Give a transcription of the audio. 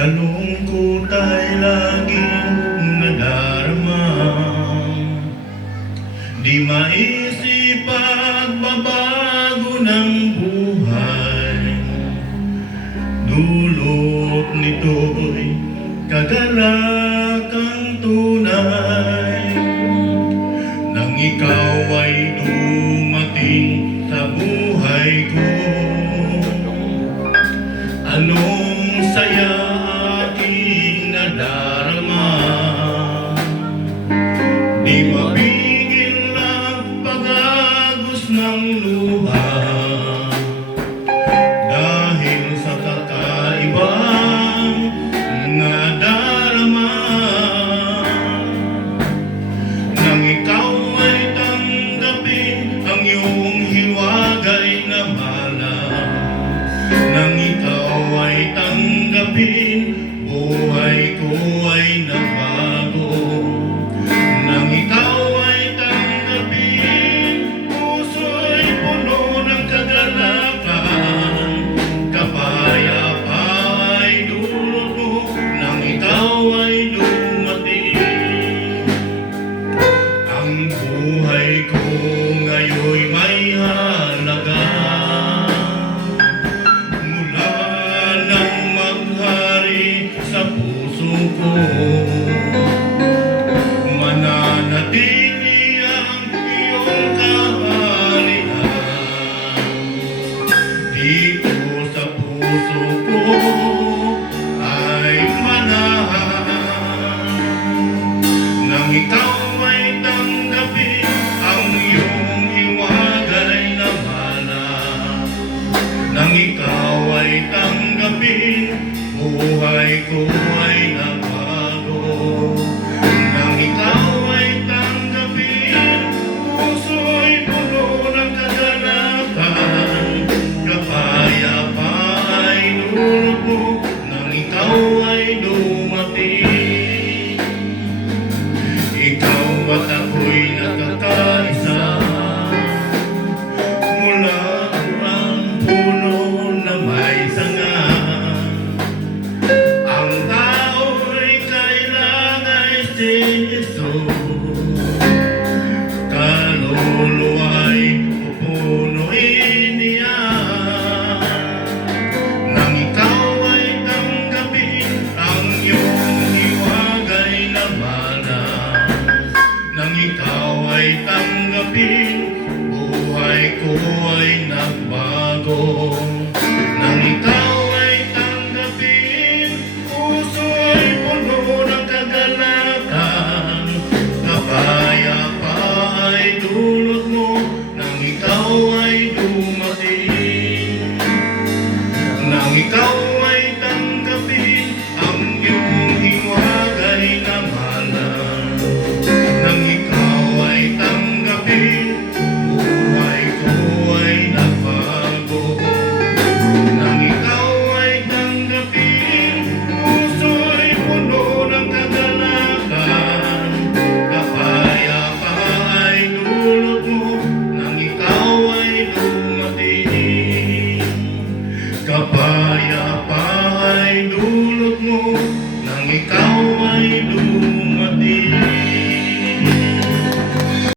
Kalungkot ay laging nadarama, di maisip pagbabago ng buhay. Dulot nito'y kagalakang tunay, nang ikaw ay dumating sa buhay ko. Anong saya aking nadarama, di mapigil ang pag-agos ng luha, dahil sa kakaibang nadarama. Nang ikaw ay tanggapin ang iyong hiwagay na malam, nang ikaw ay tanggapin, buhay ko ay nabago. Nang ikaw ay tanggapin, puso'y puno ng kagalakan. Kapayapaan ay dulot mo, nang ikaw ay dumating. Ang buhay ko ngayon'y may halaga, sa puso ko. Mananatili ang iyong kaharian dito sa puso ko ay manahan. Nang ikaw ay tanggapin ang iyong hiwagay na malam, nang ikaw ay tanggapin, buhay ko ay nabago. Nang ikaw ay tanggapin, puso'y puno ng kagalakan. Kapayapaan ay dulot mo, nang ikaw ay dumating. Ikaw at ako'y nakakaisa, mula ang puno na may sanga. Kaluluwa'y pupunuin niya, nang ikaw ay tanggapin ang iyong hiwagay na malam, nang ikaw ay tanggapin, buhay ko ay nagbago.